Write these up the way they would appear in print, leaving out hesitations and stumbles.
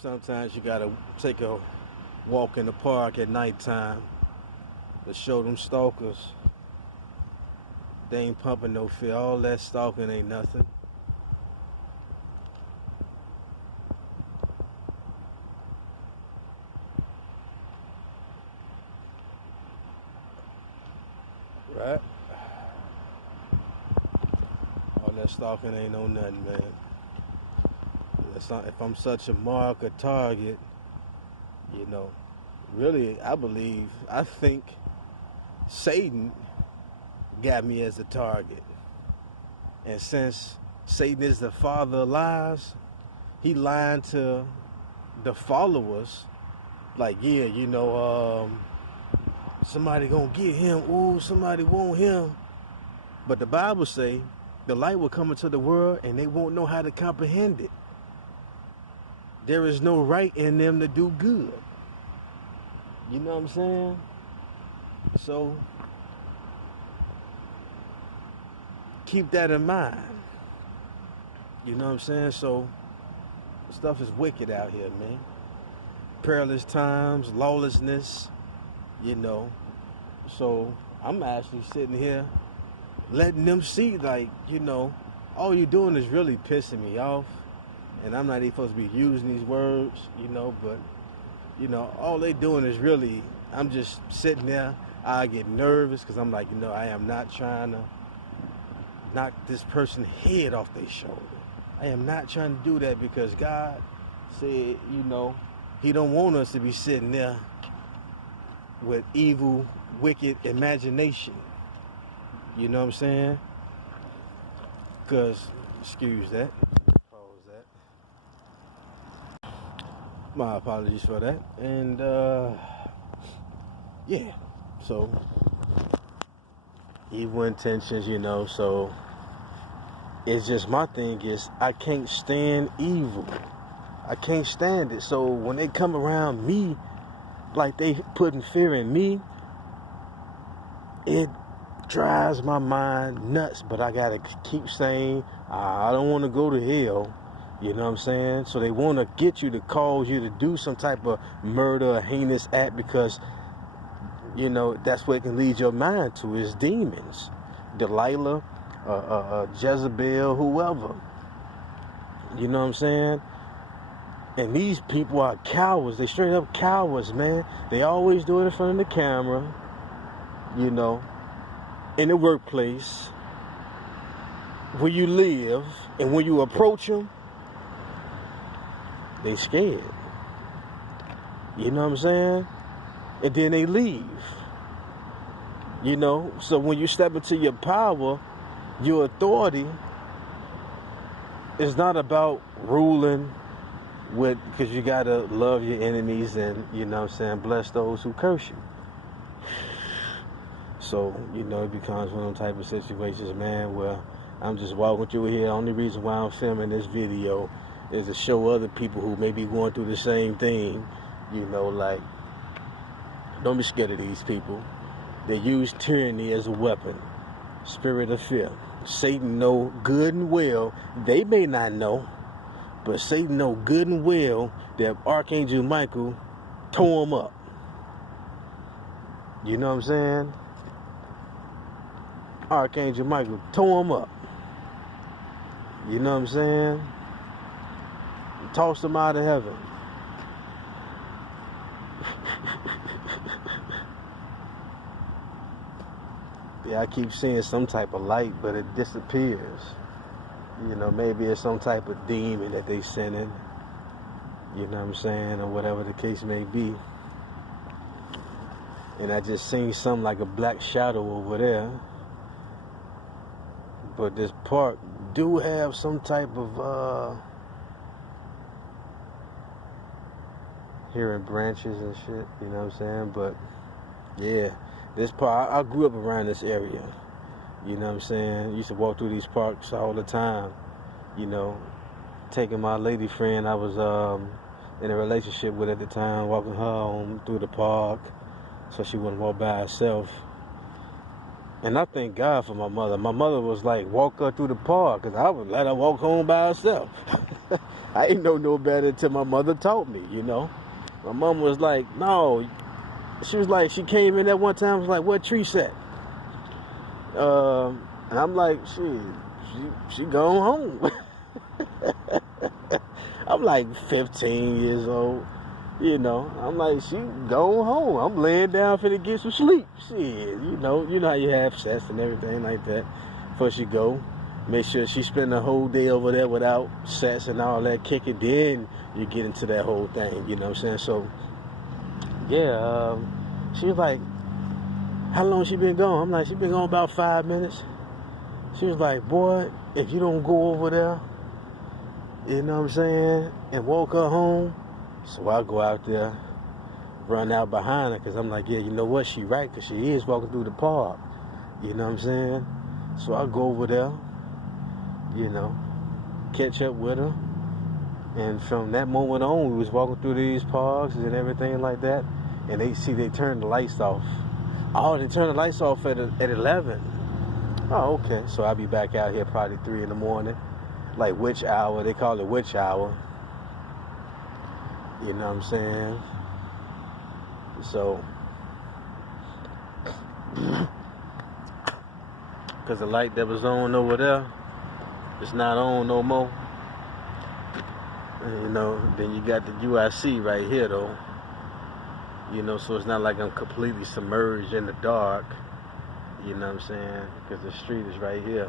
Sometimes you gotta take a walk in the park at nighttime to show them stalkers they ain't pumping no fear. All that stalking ain't nothing. Right? All that stalking ain't no nothing, man. If I'm such a mark, a target, you know, really, I think Satan got me as a target. And since Satan is the father of lies, he lying to the followers, like, yeah, somebody gonna get him, ooh, somebody want him. But the Bible say the light will come into the world and they won't know how to comprehend it. There is no right in them to do good. You know what I'm saying? So keep that in mind. You know what I'm saying? So stuff is wicked out here, man. Perilous times, lawlessness, So I'm actually sitting here letting them see, like, all you're doing is really pissing me off. And I'm not even supposed to be using these words, but, all they doing is really, I'm just sitting there. I get nervous because I'm like, I am not trying to knock this person's head off their shoulder. I am not trying to do that because God said, he don't want us to be sitting there with evil, wicked imagination. You know what I'm saying? Because, excuse that. Pause that. My apologies for that. And, yeah. So, evil intentions, so it's just my thing is I can't stand evil. I can't stand it. So when they come around me, like they putting fear in me, it drives my mind nuts. But I gotta keep saying, I don't want to go to hell. You know what I'm saying? So they want to get you to cause you to do some type of murder or heinous act because, that's what it can lead your mind to is demons. Delilah, Jezebel, whoever. You know what I'm saying? And these people are cowards. They straight up cowards, man. They always do it in front of the camera, in the workplace, where you live, and when you approach them, they scared. You know what I'm saying? And then they leave. So when you step into your power, your authority is not about ruling because you gotta love your enemies and, bless those who curse you. So, it becomes one of those type of situations, man, where I'm just walking through here. Only reason why I'm filming this video is to show other people who may be going through the same thing, like, don't be scared of these people. They use tyranny as a weapon. Spirit of fear. Satan know good and well, they may not know, but Satan know good and well that Archangel Michael tore him up. You know what I'm saying? Archangel Michael tore him up. You know what I'm saying? Tossed him out of heaven. Yeah, I keep seeing some type of light, but it disappears. Maybe it's some type of demon that they sending. You know what I'm saying? Or whatever the case may be. And I just seen something like a black shadow over there. But this park do have some type of hearing branches and shit, you know what I'm saying? But yeah, this park, I grew up around this area. You know what I'm saying? Used to walk through these parks all the time. Taking my lady friend I was in a relationship with at the time, walking her home through the park so she wouldn't walk by herself. And I thank God for my mother. My mother was like, walk her through the park, because I would let her walk home by herself. I ain't know no better until my mother taught me, you know. My mom was like, no. She was like, she came in that one time, was like, what tree set? And I'm like, she gone home. I'm like 15 years old, you know. I'm like, she gone home. I'm laying down for to get some sleep. Shit, you know how you have sex and everything like that. Before she go, make sure she spend the whole day over there without sex and all that kicking. Then you get into that whole thing, you know what I'm saying? So, yeah, she was like, how long she been gone? I'm like, she been gone about 5 minutes. She was like, boy, if you don't go over there, you know what I'm saying, and walk her home. So I go out there, run out behind her, because I'm like, yeah, you know what, she right, because she is walking through the park. You know what I'm saying? So I go over there, you know, catch up with her. And from that moment on, we was walking through these parks and everything like that. And they turned the lights off. Oh, they turned the lights off at 11. Oh, okay. So I'll be back out here probably 3 in the morning. Like witch hour. They call it witch hour. You know what I'm saying? So, because the light that was on over there, it's not on no more. You know, then you got the UIC right here though. You know, so it's not like I'm completely submerged in the dark. You know what I'm saying? Because the street is right here.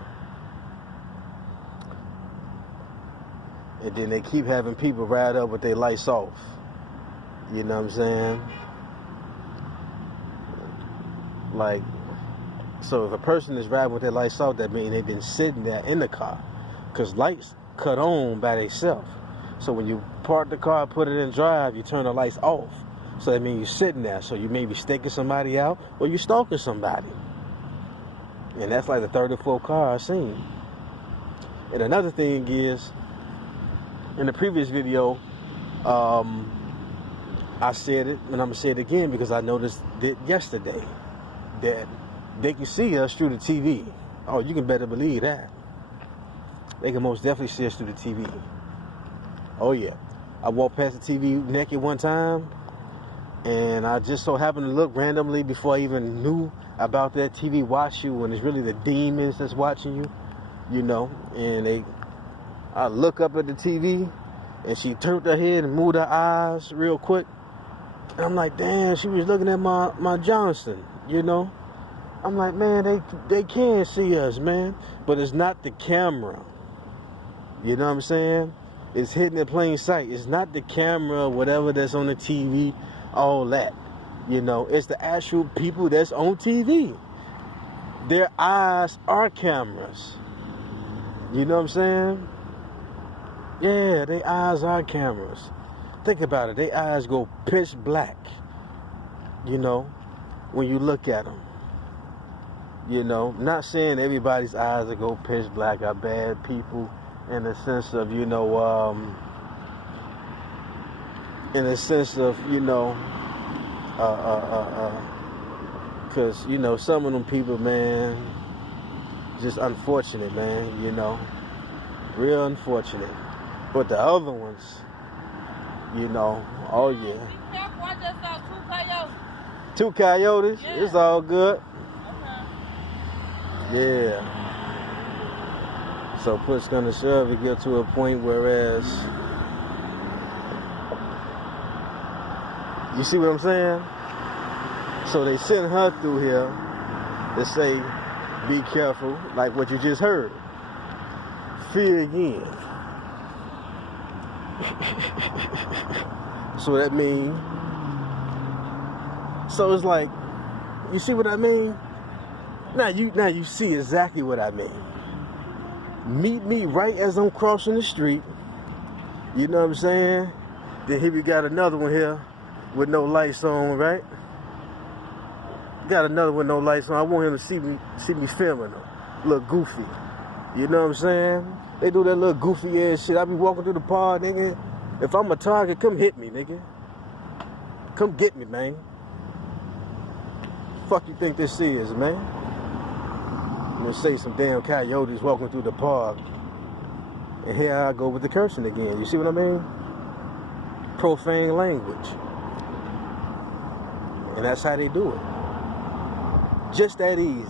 And then they keep having people ride up with their lights off. You know what I'm saying? Like, so if a person is riding with their lights off, that means they've been sitting there in the car. Because lights cut on by themselves. So when you park the car, put it in drive, you turn the lights off. So that means you're sitting there. So you may be staking somebody out or you're stalking somebody. And that's like the third or fourth car I've seen. And another thing is, in the previous video, I said it, and I'm going to say it again because I noticed it yesterday, that they can see us through the TV. Oh, you can better believe that. They can most definitely see us through the TV. Oh, yeah. I walked past the TV naked one time, and I just so happened to look randomly before I even knew about that TV watch you, and it's really the demons that's watching you, you know, and I look up at the TV, and she turned her head and moved her eyes real quick, and I'm like, damn, she was looking at my Johnson, you know. I'm like, man, they can see us, man, but it's not the camera, you know what I'm saying? It's hidden in plain sight. It's not the camera, whatever that's on the TV, all that. You know, it's the actual people that's on TV. Their eyes are cameras. You know what I'm saying? Yeah, their eyes are cameras. Think about it. Their eyes go pitch black, you know, when you look at them. You know, not saying everybody's eyes that go pitch black are bad people in the sense of, you know, because, you know, some of them people, man, just unfortunate, man, you know, real unfortunate. But the other ones, you know, oh yeah. Be careful, I just saw 2 coyotes. 2 coyotes? Yeah. It's all good. Okay. Yeah. So push gonna shove and get to a point whereas, you see what I'm saying? So they sent her through here to say, be careful, like what you just heard. Fear again. So that means, so it's like, you see what I mean? Now you see exactly what I mean. Meet me right as I'm crossing the street. You know what I'm saying? Then here we got another one here with no lights on, right? Got another one with no lights on. I want him to see me filming him. Look goofy. You know what I'm saying? They do that little goofy ass shit. I be walking through the park, nigga. If I'm a target, come hit me, nigga. Come get me, man. Fuck you think this is, man? I'm gonna say some damn coyotes walking through the park. And here I go with the cursing again. You see what I mean? Profane language. And that's how they do it. Just that easy.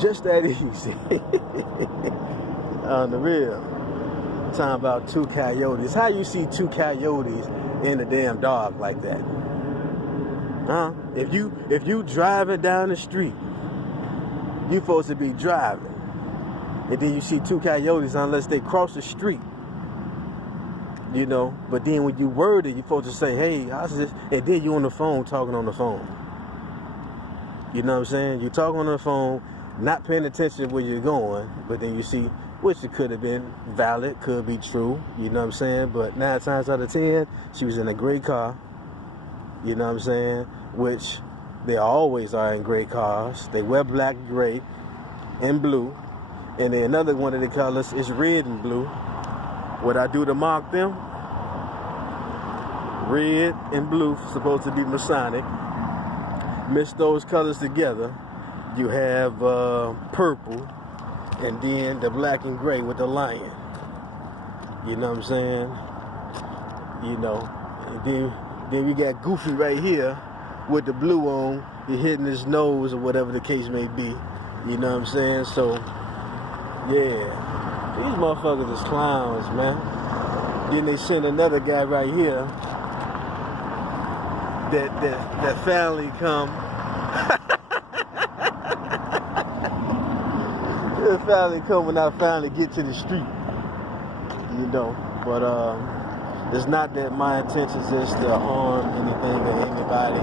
Just that easy. On the real. Talking about two coyotes. How you see two coyotes in the damn dark like that? Huh? If you driving down the street, you supposed to be driving. And then you see two coyotes unless they cross the street. You know, but then when you word it, you're supposed to say, hey, how's this? And then you on the phone talking on the phone. You know what I'm saying? You talk on the phone, not paying attention where you're going, but then you see, which it could have been valid, could be true, you know what I'm saying? But 9 times out of 10, she was in a gray car, you know what I'm saying? Which they always are in gray cars. They wear black, gray, and blue. And then another one of the colors is red and blue. What I do to mark them? Red and blue, supposed to be Masonic. Mix those colors together. You have purple, and then the black and gray with the lion. You know what I'm saying? You know, and then we got Goofy right here with the blue on. You're hitting his nose or whatever the case may be. You know what I'm saying? So, yeah. These motherfuckers is clowns, man. Then they send another guy right here that finally come. That finally come when I finally get to the street. You know, but it's not that my intentions is to harm anything or anybody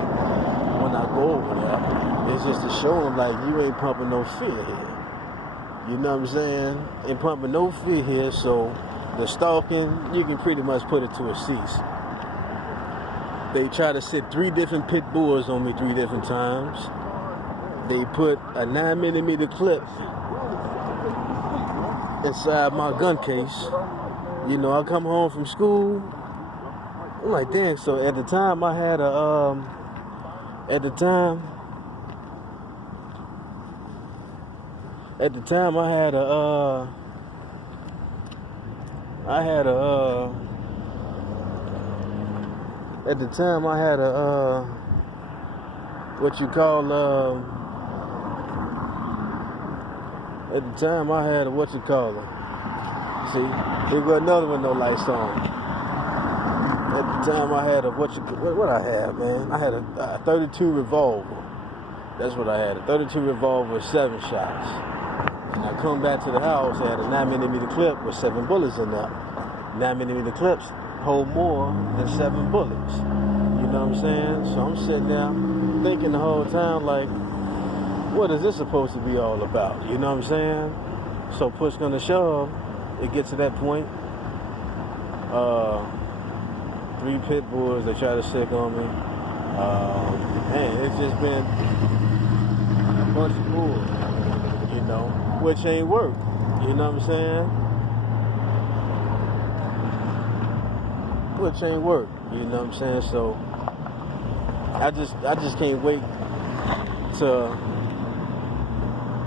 when I go over there. It's just to show them like you ain't pumping no fear here. You know what I'm saying? Ain't pumping no fear here, so the stalking, you can pretty much put it to a cease. They try to sit 3 different pit bulls on me 3 different times. They put a 9mm clip inside my gun case. You know, I come home from school, I'm like, dang, so at the time I had a, At the time I had a what you call, see, here go another one, no lights on. At the time I had what I had, man? I had a 32 revolver. That's what I had, a 32 revolver with 7 shots. And I come back to the house, I had a 9mm clip with 7 bullets in there. 9mm clips hold more than 7 bullets. You know what I'm saying? So I'm sitting there thinking the whole time, like, what is this supposed to be all about? You know what I'm saying? So push gonna shove, it gets to that point. 3 pit bulls, they try to sick on me. Man, it's just been a bunch of bull, you know, which ain't work. You know what I'm saying? Which ain't work. You know what I'm saying? So I just can't wait to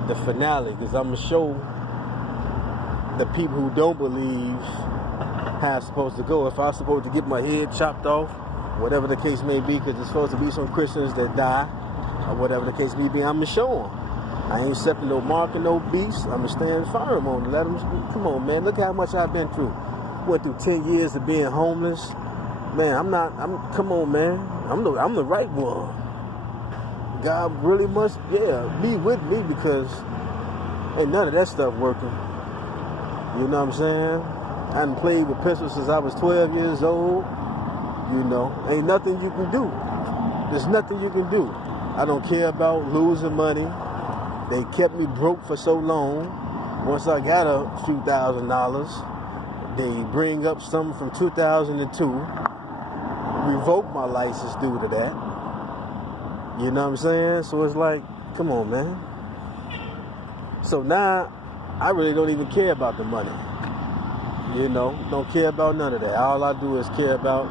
the finale, because I'm gonna show the people who don't believe how it's supposed to go. If I'm supposed to get my head chopped off, whatever the case may be, because there's supposed to be some Christians that die, or whatever the case may be, I'm gonna show them. I ain't accepting no mark and no beast. I'm gonna stand firm on it. Let them. Come on, man. Look how much I've been through. Went through 10 years of being homeless. Man, come on, man. I'm the right one. God really must, be with me, because ain't none of that stuff working. You know what I'm saying? I done played with pistols since I was 12 years old. You know, ain't nothing you can do. There's nothing you can do. I don't care about losing money. They kept me broke for so long. Once I got a few $1,000s, they bring up something from 2002, revoke my license due to that. You know what I'm saying? So it's like, come on, man. So now, I really don't even care about the money. You know, don't care about none of that. All I do is care about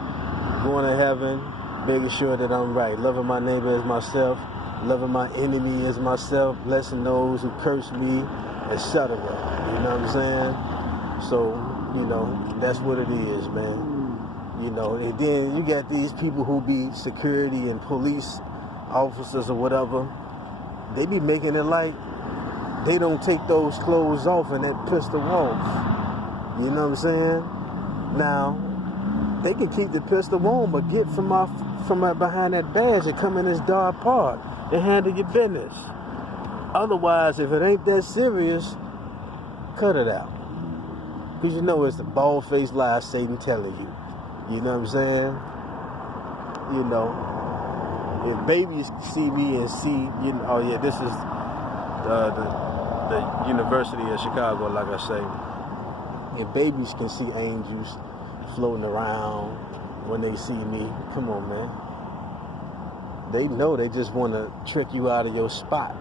going to heaven, making sure that I'm right, loving my neighbor as myself, loving my enemy as myself, blessing those who curse me, etc. You know what I'm saying? So, you know, that's what it is, man. You know, and then you got these people who be security and police officers or whatever. They be making it like they don't take those clothes off and that pistol off. You know what I'm saying? Now, they can keep the pistol on, but get from behind that badge and come in this dark part and handle your business. Otherwise, if it ain't that serious, cut it out. Because you know it's the bald-faced lie Satan telling you. You know what I'm saying? You know, if babies see me and see, you know, oh yeah, this is the University of Chicago, like I say. If babies can see angels floating around when they see me, come on, man. They know they just want to trick you out of your spot.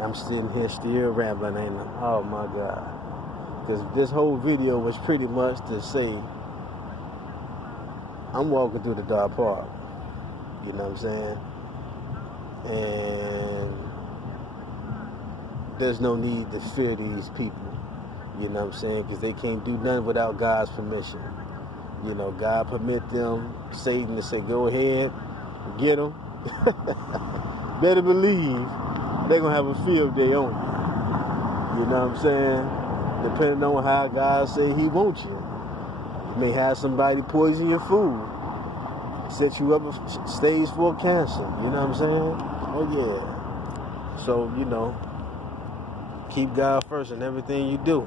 I'm sitting here still rambling, ain't I? Oh my God. Because this whole video was pretty much to say, I'm walking through the dark park. You know what I'm saying? And there's no need to fear these people. You know what I'm saying? Because they can't do nothing without God's permission. You know, God permit them, Satan, to say, go ahead, get them. Better believe they're going to have a field day on you. You know what I'm saying? Depending on how God say he wants you. You may have somebody poison your food, set you up with stage 4 cancer. You know what I'm saying? Oh, yeah. So, you know, keep God first in everything you do.